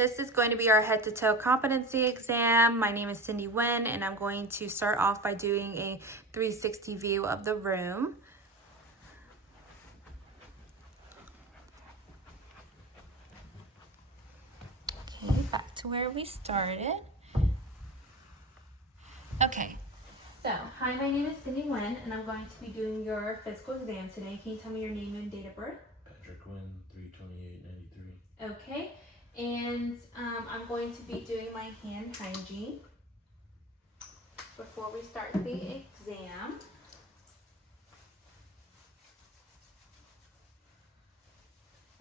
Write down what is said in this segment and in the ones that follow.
This is going to be our head to toe competency exam. My name is Cindy Nguyen, and I'm going to start off by doing a 360 view of the room. Okay, back to where we started. Okay, so hi, my name is Cindy Nguyen, and I'm going to be doing your physical exam today. Can you tell me your name and date of birth? Patrick Nguyen, 3/28/93. Okay, and I'm going to be doing my hand hygiene before we start the exam.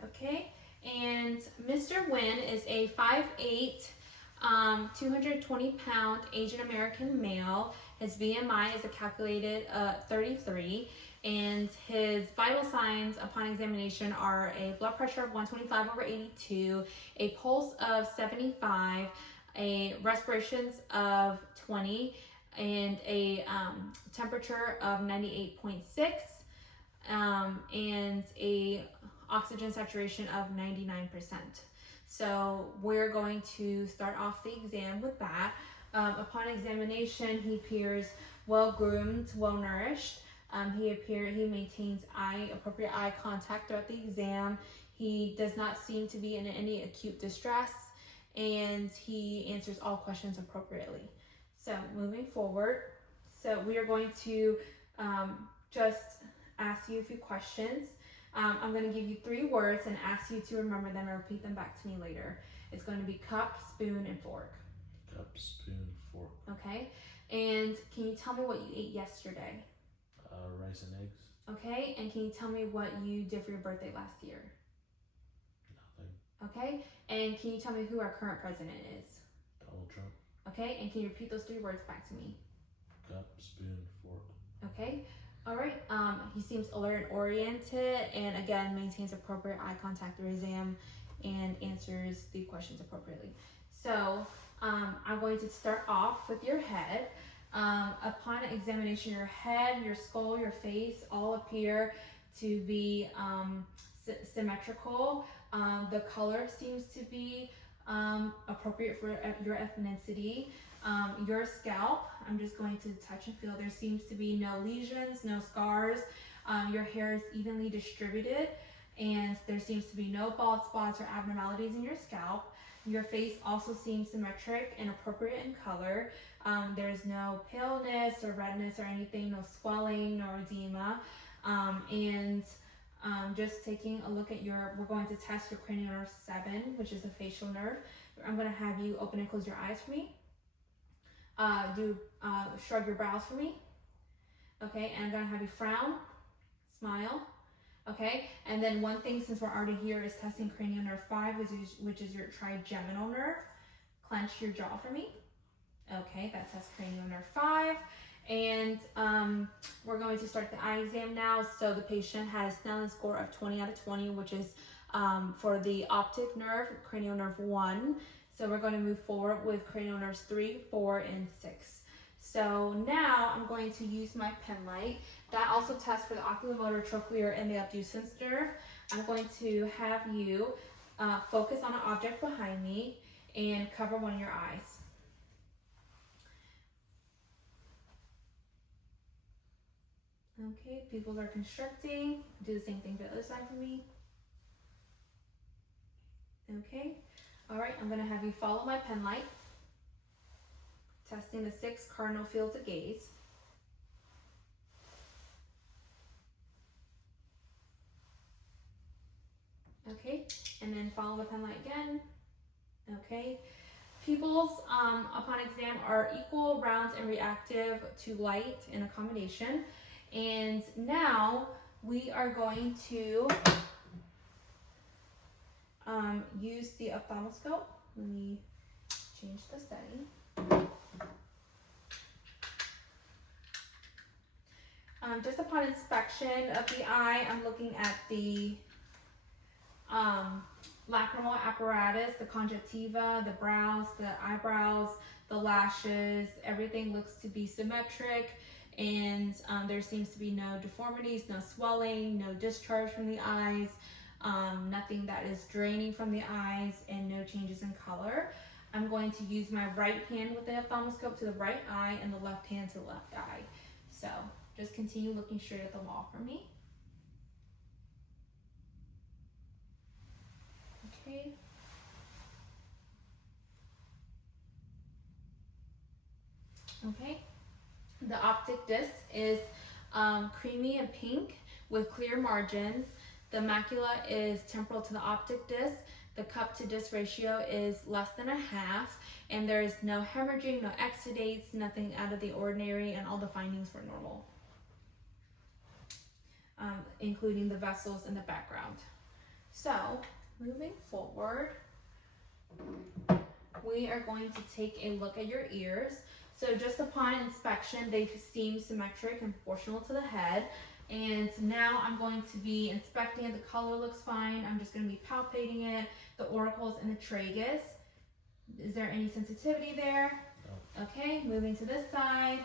Okay, and Mr. Nguyen is a 5'8", 220-pound Asian American male. His BMI is a calculated 33, and his vital signs upon examination are a blood pressure of 125/82, a pulse of 75, a respirations of 20, and a temperature of 98.6, and a oxygen saturation of 99%. So we're going to start off the exam with that. Upon examination, he appears well-groomed, well-nourished. He maintains appropriate eye contact throughout the exam. He does not seem to be in any acute distress, and he answers all questions appropriately. So moving forward, so we are going to just ask you a few questions. I'm going to give you 3 words and ask you to remember them and repeat them back to me later. It's going to be cup, spoon, and fork. Cup, spoon, fork. Okay. And can you tell me what you ate yesterday? Rice and eggs. Okay. And can you tell me what you did for your birthday last year? Nothing. Okay. And can you tell me who our current president is? Donald Trump. Okay. And can you repeat those 3 words back to me? Cup, spoon, fork. Okay. All right. He seems alert and oriented, and again maintains appropriate eye contact through exam and answers the questions appropriately. So I'm going to start off with your head. Upon examination, your head, your skull, your face all appear to be symmetrical. The color seems to be appropriate for your ethnicity. Your scalp, I'm just going to touch and feel. There seems to be no lesions, no scars. Your hair is evenly distributed, and there seems to be no bald spots or abnormalities in your scalp. Your face also seems symmetric and appropriate in color. There's no paleness or redness or anything, no swelling, no edema. Just taking a look at we're going to test your cranial nerve 7, which is the facial nerve. I'm going to have you open and close your eyes for me. Shrug your brows for me. Okay, and I'm going to have you frown, smile. Okay, and then one thing, since we're already here, is testing cranial nerve 5, which is your trigeminal nerve. Clench your jaw for me. Okay, that tests cranial nerve 5. And we're going to start the eye exam now. So the patient has a Snellen score of 20 out of 20, which is for the optic nerve, cranial nerve 1. So we're going to move forward with cranial nerves 3, 4, and 6. So now I'm going to use my pen light. That also tests for the oculomotor, trochlear, and the abducens nerve. I'm going to have you focus on an object behind me and cover one of your eyes. Okay, pupils are constricting. Do the same thing for the other side for me. Okay. All right, I'm going to have you follow my pen light, testing the 6 cardinal fields of gaze. Okay, and then follow the pen light again. Okay, pupils upon exam are equal, round, and reactive to light in accommodation. And now we are going to use the ophthalmoscope. Let me change the setting. Just upon inspection of the eye, I'm looking at the lacrimal apparatus, the conjunctiva, the brows, the eyebrows, the lashes. Everything looks to be symmetric, and there seems to be no deformities, no swelling, no discharge from the eyes. Nothing that is draining from the eyes, and no changes in color. I'm going to use my right hand with the ophthalmoscope to the right eye and the left hand to the left eye. So just continue looking straight at the wall for me. Okay. Okay. The optic disc is creamy and pink with clear margins. The macula is temporal to the optic disc. The cup to disc ratio is less than 1/2, and there is no hemorrhaging, no exudates, nothing out of the ordinary, and all the findings were normal, including the vessels in the background. So, moving forward, we are going to take a look at your ears. So just upon inspection, they seem symmetric and proportional to the head. And now I'm going to be inspecting it. The color looks fine. I'm just going to be palpating it, the auricles and the tragus. Is there any sensitivity there? No. Okay, moving to this side.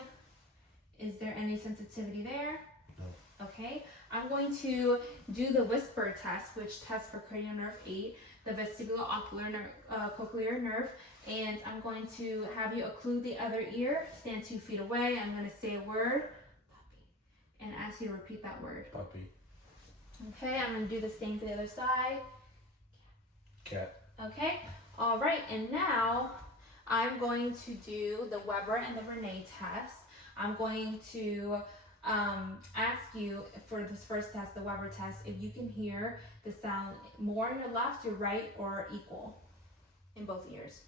Is there any sensitivity there? No. Okay, I'm going to do the whisper test, which tests for cranial nerve 8, the vestibulo-ocular cochlear nerve, and I'm going to have you occlude the other ear, stand 2 feet away. I'm going to say a word, puppy, and ask you to repeat that word. Puppy. Okay, I'm going to do the same for the other side. Cat. Okay, all right, and now I'm going to do the Weber and the Renee test. I'm going to ask you for this first test, the Weber test, if you can hear the sound more on your left, your right, or equal in both ears.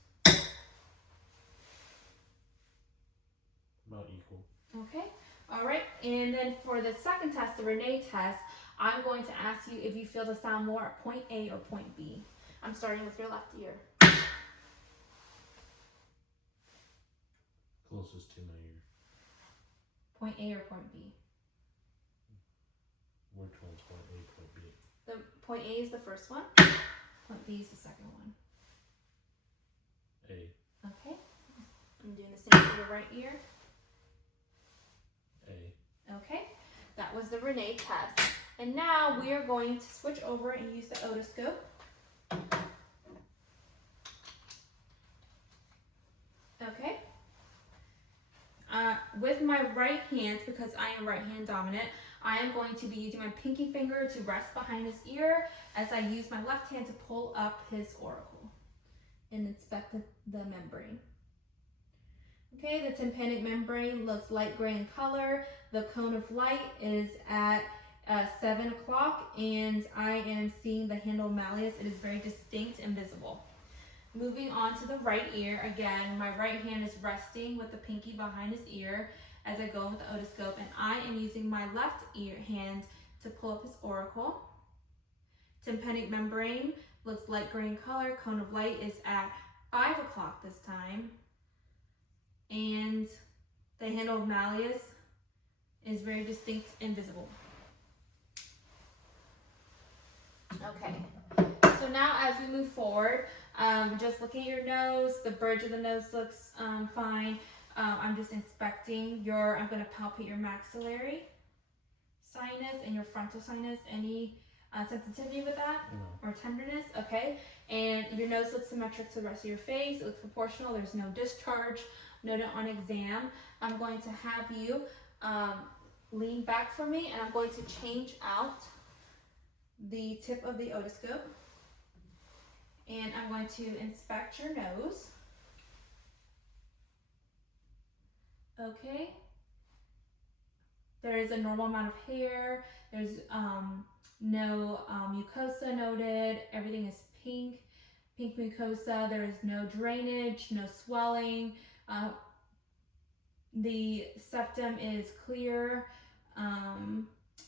About equal. Okay, all right, and then for the second test, the Renee test, I'm going to ask you if you feel the sound more at point A or point B. I'm starting with your left ear. Closest to my ear. Point A or point B? Which one's point A, point B? The point A is the first one. Point B is the second one. A. Okay. I'm doing the same for your right ear. A. Okay. That was the Renee test. And now we are going to switch over and use the otoscope. Okay. With my right hand, because I am right hand dominant, I am going to be using my pinky finger to rest behind his ear as I use my left hand to pull up his auricle and inspect the membrane. Okay, the tympanic membrane looks light gray in color. The cone of light is at 7 o'clock, and I am seeing the handle malleus. It is very distinct and visible. Moving on to the right ear, again, my right hand is resting with the pinky behind his ear as I go in with the otoscope, and I am using my left ear hand to pull up his auricle. Tympanic membrane looks light gray in color. Cone of light is at 5 o'clock this time, and the handle of malleus is very distinct and visible. Okay, so now as we move forward, just looking at your nose, the bridge of the nose looks fine. I'm just inspecting I'm going to palpate your maxillary sinus and your frontal sinus. Any sensitivity with that? No. Or tenderness? Okay. And your nose looks symmetric to the rest of your face. It looks proportional. There's no discharge noted on exam. I'm going to have you lean back for me, and I'm going to change out the tip of the otoscope. And I'm going to inspect your nose. Okay. There is a normal amount of hair. There's no mucosa noted. Everything is pink mucosa. There is no drainage, no swelling. The septum is clear.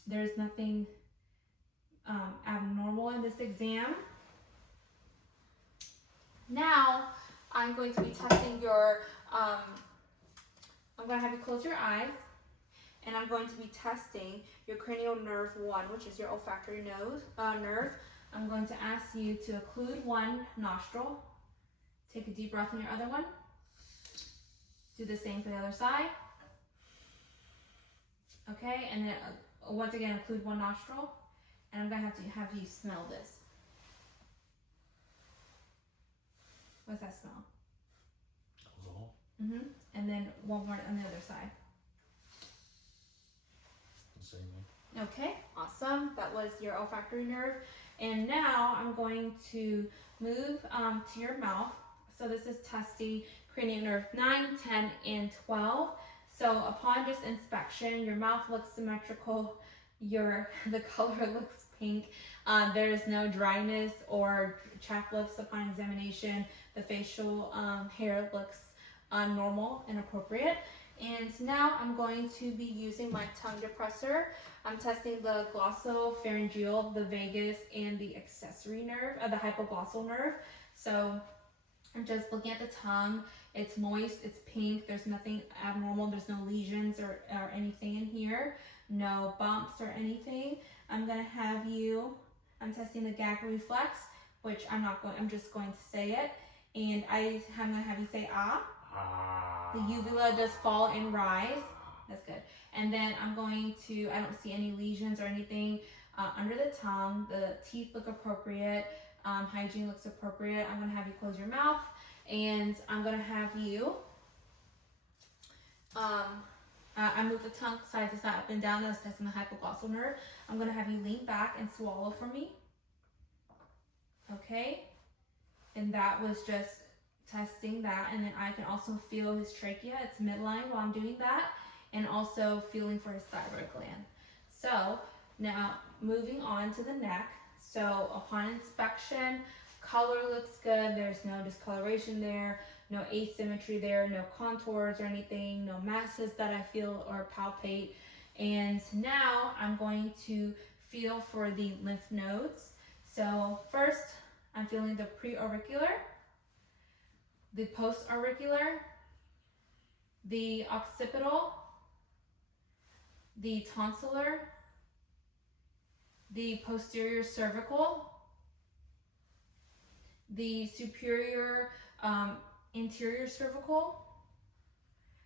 There's nothing abnormal in this exam. Now, I'm going to be testing your, I'm going to have you close your eyes, and I'm going to be testing your cranial nerve 1, which is your olfactory nerve. I'm going to ask you to occlude one nostril. Take a deep breath in your other one. Do the same for the other side. Okay, and then once again, occlude one nostril. And I'm going to have you smell this. What's that smell? Alcohol. And then one more on the other side. The same thing. Okay, awesome. That was your olfactory nerve. And now I'm going to move to your mouth. So this is testing cranial nerve 9, 10, and 12. So upon just inspection, your mouth looks symmetrical. The color looks pink. There is no dryness or chapped lips upon examination. The facial hair looks normal and appropriate. And now I'm going to be using my tongue depressor. I'm testing the glossopharyngeal, the vagus, and the accessory nerve, the hypoglossal nerve. So I'm just looking at the tongue. It's moist, it's pink, there's nothing abnormal, there's no lesions or anything in here, no bumps or anything. I'm testing the gag reflex, which I'm just going to say it. And I'm gonna have you say ah. The uvula does fall and rise. That's good. And then I don't see any lesions or anything under the tongue. The teeth look appropriate. Hygiene looks appropriate. I'm gonna have you close your mouth, and I'm gonna have you, I move the tongue side to side, up and down. That's testing the hypoglossal nerve. I'm gonna have you lean back and swallow for me. Okay? And that was just testing that. And then I can also feel his trachea. It's midline while I'm doing that. And also feeling for his thyroid gland. So now moving on to the neck. So upon inspection, color looks good. There's no discoloration there, no asymmetry there, no contours or anything, no masses that I feel or palpate. And now I'm going to feel for the lymph nodes. So first, I'm feeling the preauricular, the postauricular, the occipital, the tonsillar, the posterior cervical, the superior interior cervical,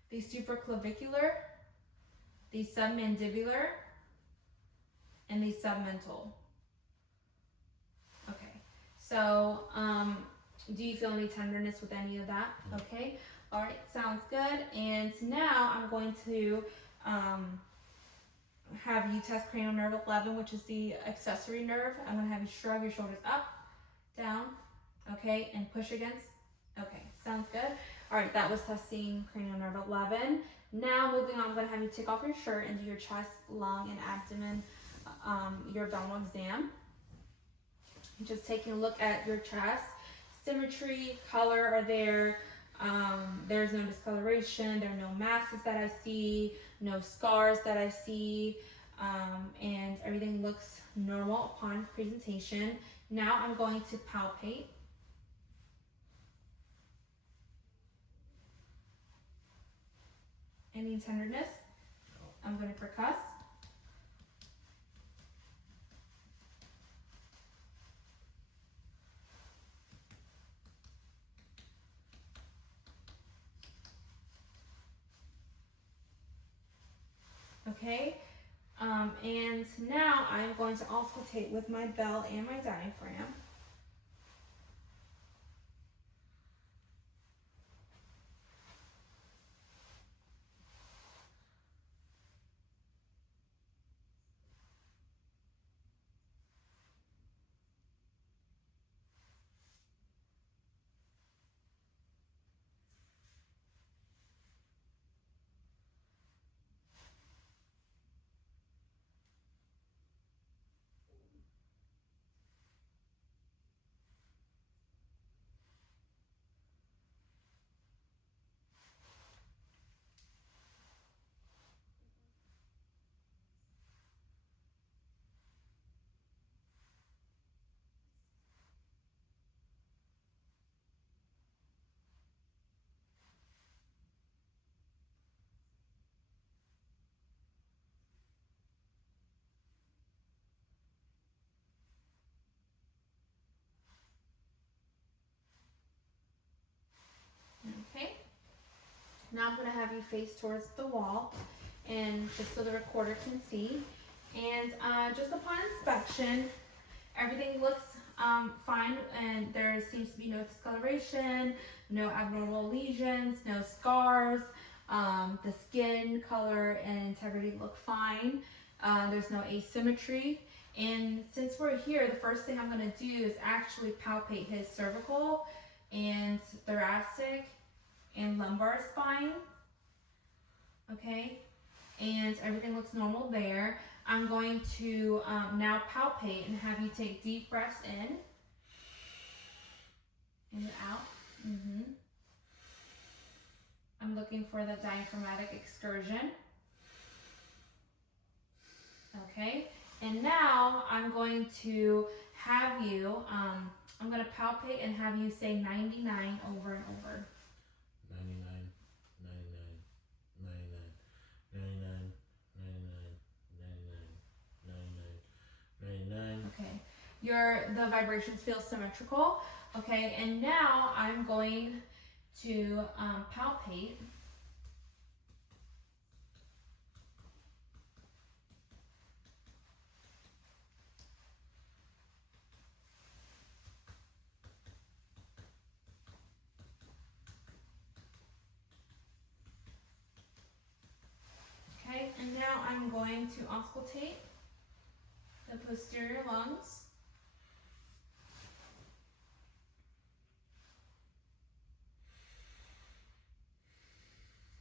the supraclavicular, the submandibular, and the submental. Okay, so do you feel any tenderness with any of that? Okay, all right, sounds good. And now I'm going to have you test cranial nerve 11, which is the accessory nerve. I'm going to have you shrug your shoulders up, down, okay, and push against. Okay, sounds good. All right, that was testing cranial nerve 11. Now moving on, I'm going to have you take off your shirt and do your chest, lung, and abdomen, your abdominal exam. Just taking a look at your chest. Symmetry, color are there. There's no discoloration. There are no masses that I see, no scars that I see, and everything looks normal upon presentation. Now I'm going to palpate. Any tenderness? I'm going to percuss. Okay, and now I'm going to auscultate with my bell and my diaphragm. Okay, now I'm going to have you face towards the wall, and just so the recorder can see. And just upon inspection, everything looks fine, and there seems to be no discoloration, no abnormal lesions, no scars. The skin color and integrity look fine. There's no asymmetry. And since we're here, the first thing I'm going to do is actually palpate his cervical and thoracic and lumbar spine. Okay, and everything looks normal there. I'm going to now palpate and have you take deep breaths in and out. I'm looking for the diaphragmatic excursion. Okay, and now I'm going to have you, I'm going to palpate and have you say 99 over and over. 99, 99, 99, 99, 99, 99, 99. Okay, the vibrations feel symmetrical. Okay, and now I'm going to palpate. Okay, and now I'm going to auscultate the posterior lungs.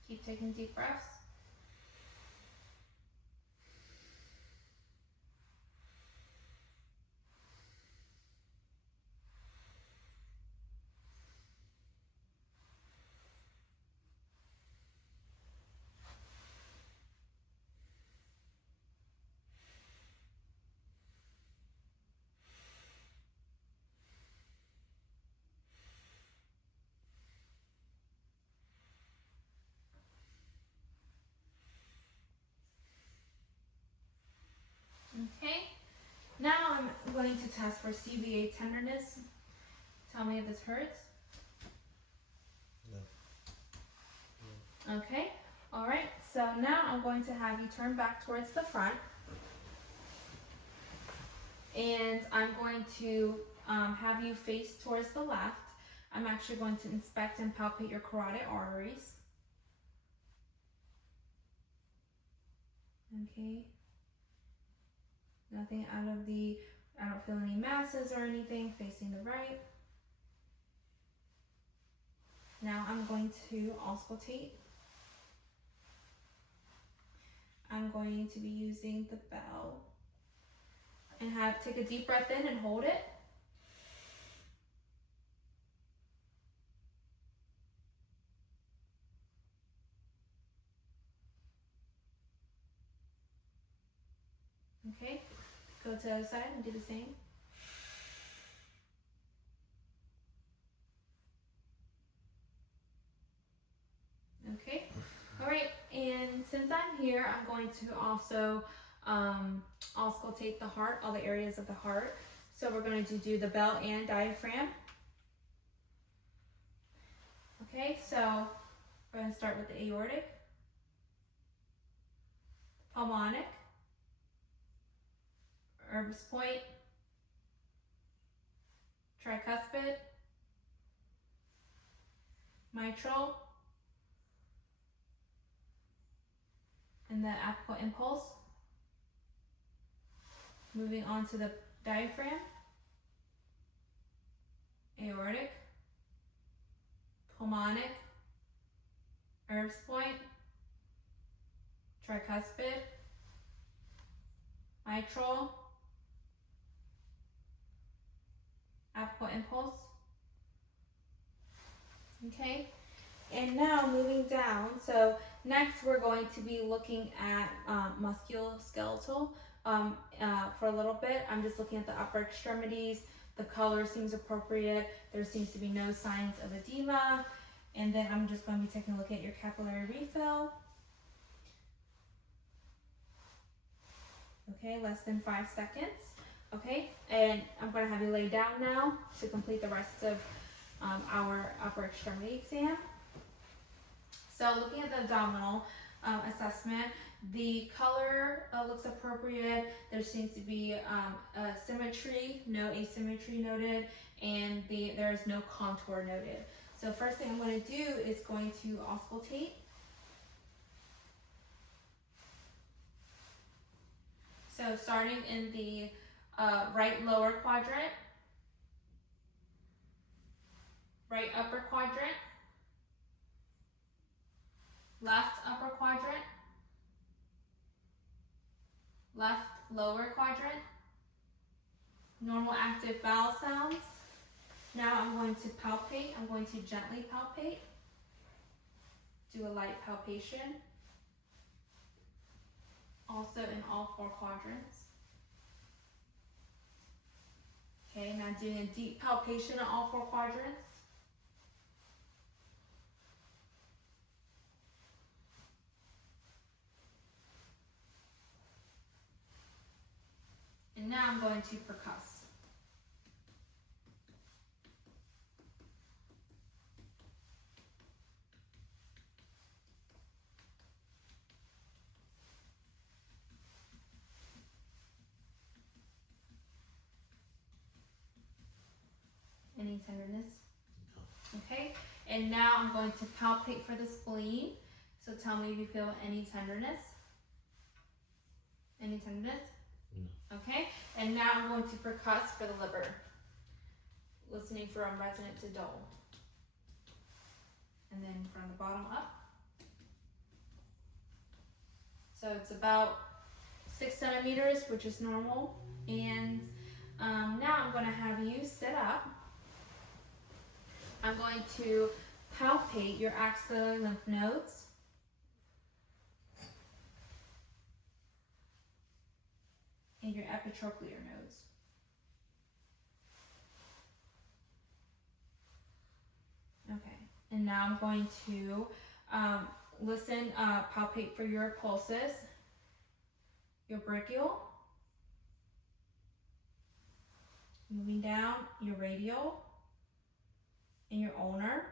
Keep taking deep breaths. Okay, now I'm going to test for CVA tenderness. Tell me if this hurts. No. Okay, all right, so now I'm going to have you turn back towards the front. And I'm going to have you face towards the left. I'm actually going to inspect and palpate your carotid arteries. Okay. Nothing I don't feel any masses or anything, facing the right. Now I'm going to auscultate. I'm going to be using the bell. And take a deep breath in and hold it. Okay, go to the other side and do the same. Okay, all right, and since I'm here, I'm going to also auscultate the heart, all the areas of the heart. So we're going to do the bell and diaphragm. Okay, so we're going to start with the aortic, pulmonic, Erb's point, tricuspid, mitral, and the apical impulse. Moving on to the diaphragm, aortic, pulmonic, Erb's point, tricuspid, mitral, apical impulse. Okay, and now moving down, so next we're going to be looking at musculoskeletal for a little bit. I'm just looking at the upper extremities. The color seems appropriate. There seems to be no signs of edema. And then I'm just going to be taking a look at your capillary refill. Okay, less than 5 seconds. Okay, and I'm going to have you lay down now to complete the rest of our upper extremity exam. So looking at the abdominal assessment, The color looks appropriate. There seems to be a symmetry, no asymmetry noted, and there is no contour noted. So first thing I'm going to do is going to auscultate. So starting in the right lower quadrant, right upper quadrant, left upper quadrant, left lower quadrant, normal active vowel sounds. Now I'm going to palpate. I'm going to gently palpate. Do a light palpation. Also in all 4 quadrants. Okay, now doing a deep palpation in all 4 quadrants. And now I'm going to percuss. Any tenderness? No. Okay, and now I'm going to palpate for the spleen. So tell me if you feel any tenderness. Any tenderness? No. Okay, and now I'm going to percuss for the liver. Listening from resonant to dull. And then from the bottom up. So it's about 6 centimeters, which is normal. And now I'm going to have you sit up. I'm going to palpate your axillary lymph nodes. And your epitrochlear nodes. Okay, and now I'm going to palpate for your pulses, your brachial, moving down your radial, and your ulnar.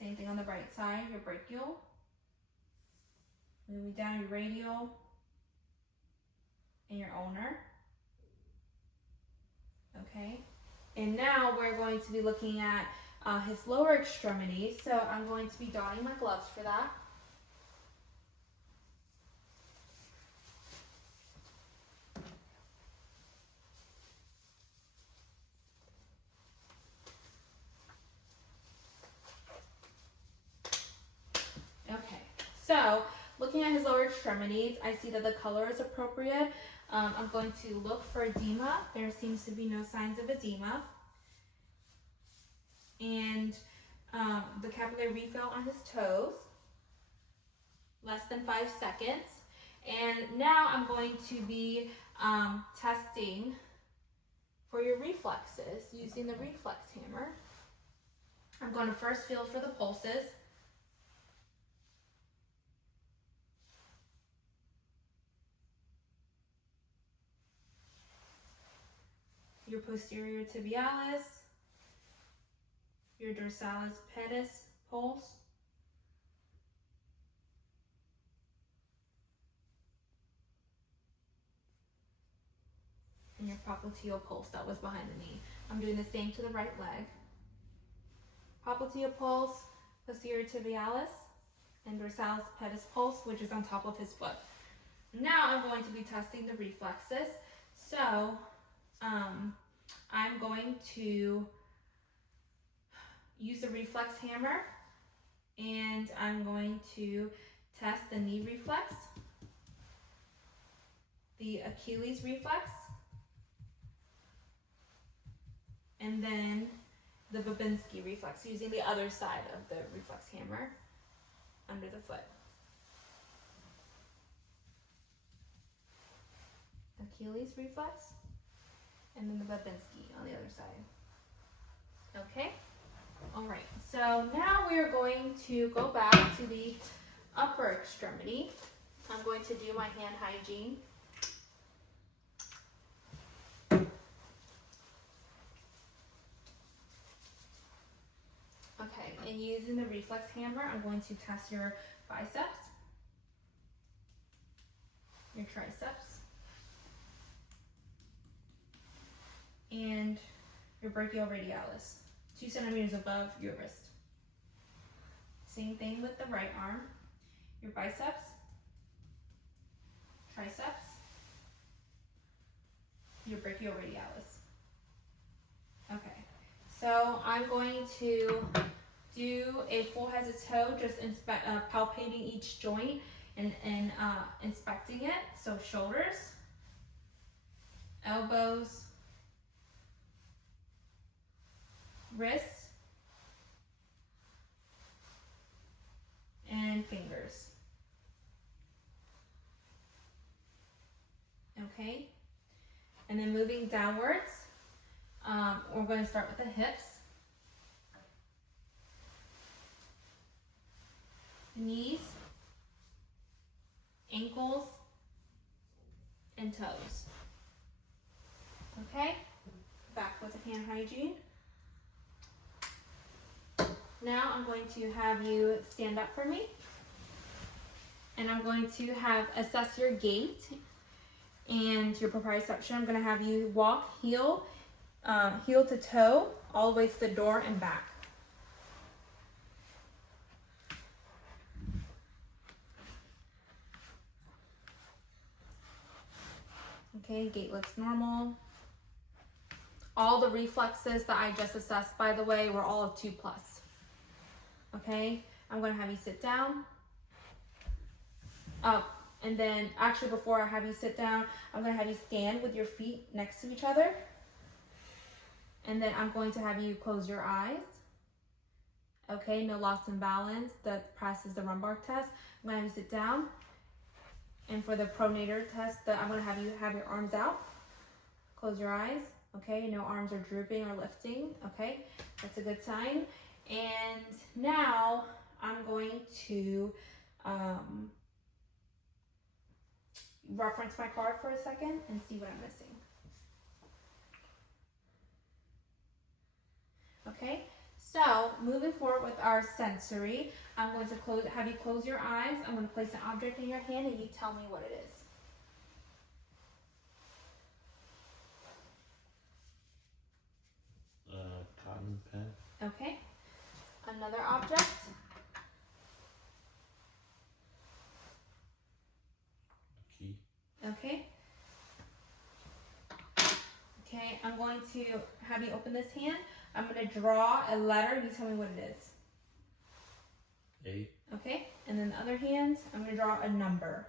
Same thing on the right side, your brachial, moving down your radial, and your ulnar. Okay, and now we're going to be looking at his lower extremities. So I'm going to be donning my gloves for that. Okay, so looking at his lower extremities, I see that the color is appropriate. I'm going to look for edema. There seems to be no signs of edema. And the capillary refill on his toes, less than 5 seconds. And now I'm going to be testing for your reflexes using the reflex hammer. I'm going to first feel for the pulses. Your posterior tibialis, your dorsalis pedis pulse, and your popliteal pulse that was behind the knee. I'm doing the same to the right leg. Popliteal pulse, posterior tibialis, and dorsalis pedis pulse, which is on top of his foot. Now I'm going to be testing the reflexes. So I'm going to use the reflex hammer, and I'm going to test the knee reflex, the Achilles reflex, and then the Babinski reflex, using the other side of the reflex hammer under the foot. Achilles reflex, and then the Babinski on the other side. Okay? Alright, so now we are going to go back to the upper extremity. I'm going to do my hand hygiene. Okay, and using the reflex hammer, I'm going to test your biceps. triceps and your brachioradialis, 2 centimeters above your wrist. Same thing with the right arm, your biceps, triceps, your brachioradialis. Okay, so I'm going to do a full head to toe, just palpating each joint and inspecting it. So shoulders, elbows, wrists, and fingers. Okay, and then moving downwards, we're going to start with the hips, knees, ankles, and toes. Okay, back with the hand hygiene. Now I'm going to have you stand up for me, and I'm going to assess your gait and your proprioception. I'm going to have you walk heel to toe all the way to the door and back. Okay, gait looks normal. All the reflexes that I just assessed, by the way, were all of 2+. Okay, I'm going to have you sit down. Up, and then actually before I have you sit down, I'm going to have you stand with your feet next to each other. And then I'm going to have you close your eyes. Okay, no loss in balance. That passes the lumbar test. I'm going to have you sit down. And for the pronator test, I'm going to have you have your arms out. Close your eyes. Okay, no arms are drooping or lifting. Okay, that's a good sign. And now I'm going to reference my card for a second and see what I'm missing. Okay, so moving forward with our sensory, I'm going to have you close your eyes. I'm going to place an object in your hand and you tell me what it is. Cotton pen. Okay, another object. Key. Okay. Okay, I'm going to have you open this hand. I'm going to draw a letter. You tell me what it is. A. Okay, and then the other hand, I'm going to draw a number.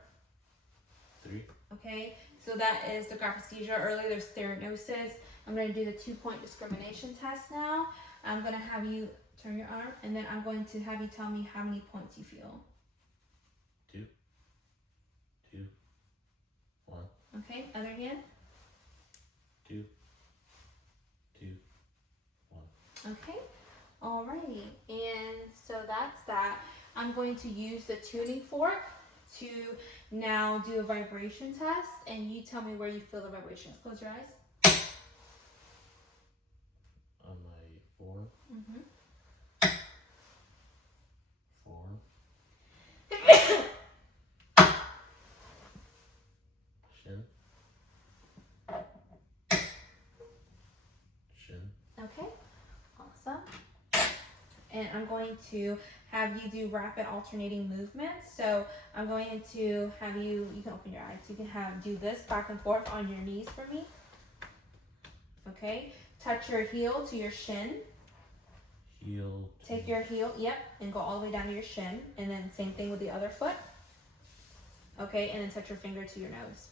3. Okay, so that is the graphesthesia. Earlier there's theranosis. I'm going to do the 2-point discrimination test now. I'm going to have you turn your arm, and then I'm going to have you tell me how many points you feel. 2. 2. 1. Okay, other hand. 2. 2. 1. Okay, alrighty, and so that's that. I'm going to use the tuning fork to now do a vibration test, and you tell me where you feel the vibrations. Close your eyes. On my forearm. 4. Shin. Shin. Okay, awesome. And I'm going to have you do rapid alternating movements. So I'm going to have you can open your eyes. You can do this back and forth on your knees for me. Okay, touch your heel to your shin. Heel. Take your heel, yep, and go all the way down to your shin. And then same thing with the other foot. Okay, and then touch your finger to your nose.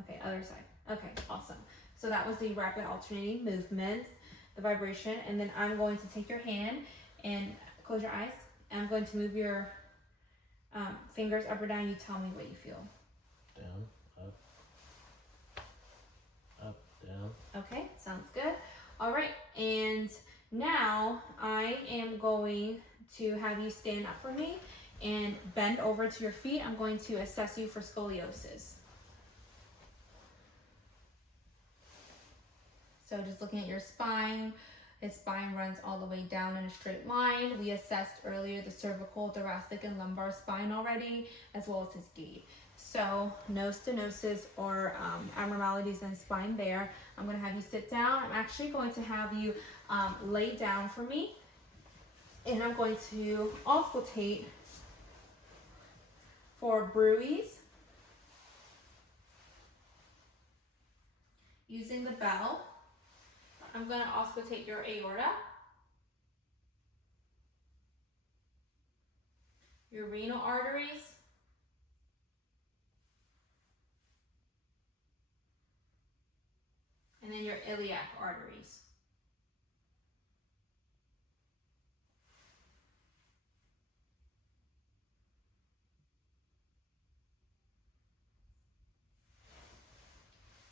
Okay, other side. Okay, awesome. So that was the rapid alternating movements, the vibration. And then I'm going to take your hand and close your eyes. And I'm going to move your fingers up or down. You tell me what you feel. Down. Up. Up. Down. Okay, sounds good. All right, and now I am going to have you stand up for me and bend over to your feet. I'm going to assess you for scoliosis. So just looking at your spine, his spine runs all the way down in a straight line. We assessed earlier the cervical, thoracic, and lumbar spine already, as well as his gait. So no stenosis or abnormalities in spine there. I'm going to have you sit down. I'm actually going to have you lay down for me. And I'm going to auscultate for bruise using the bell. I'm going to auscultate your aorta, your renal arteries, and then your iliac arteries.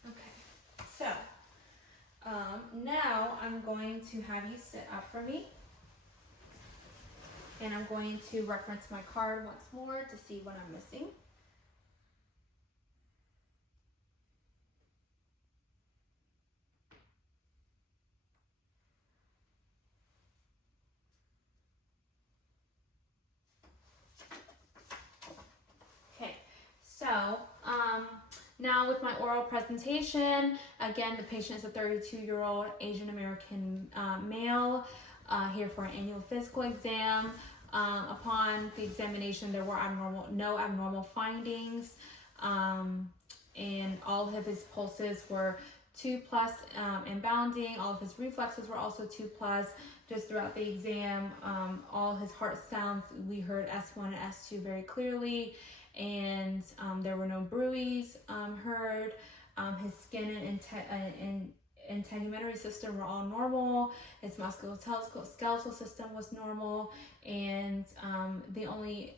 Okay, so now I'm going to have you sit up for me. And I'm going to reference my card once more to see what I'm missing. Okay, so now with my oral presentation, again, the patient is a 32-year-old Asian American male here for an annual physical exam. Upon the examination, there were no abnormal findings, and all of his pulses were 2+ and bounding. All of his reflexes were also 2+. Just throughout the exam, all his heart sounds, we heard S1 and S2 very clearly, and there were no bruits heard. His skin and integumentary system were all normal. His musculoskeletal system was normal, and the only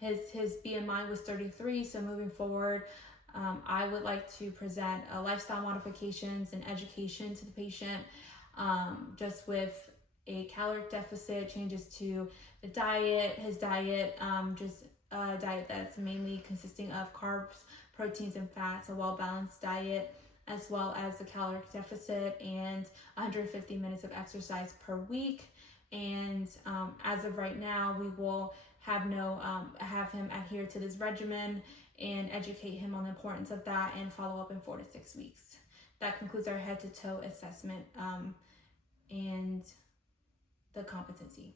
his BMI was 33. So moving forward, I would like to present lifestyle modifications and education to the patient, just with a caloric deficit, changes to the diet, his diet, just a diet that's mainly consisting of carbs, proteins, and fats, a well-balanced diet, as well as a caloric deficit and 150 minutes of exercise per week. And as of right now, we will have him adhere to this regimen and educate him on the importance of that and follow up in 4 to 6 weeks. That concludes our head to toe assessment and the competency.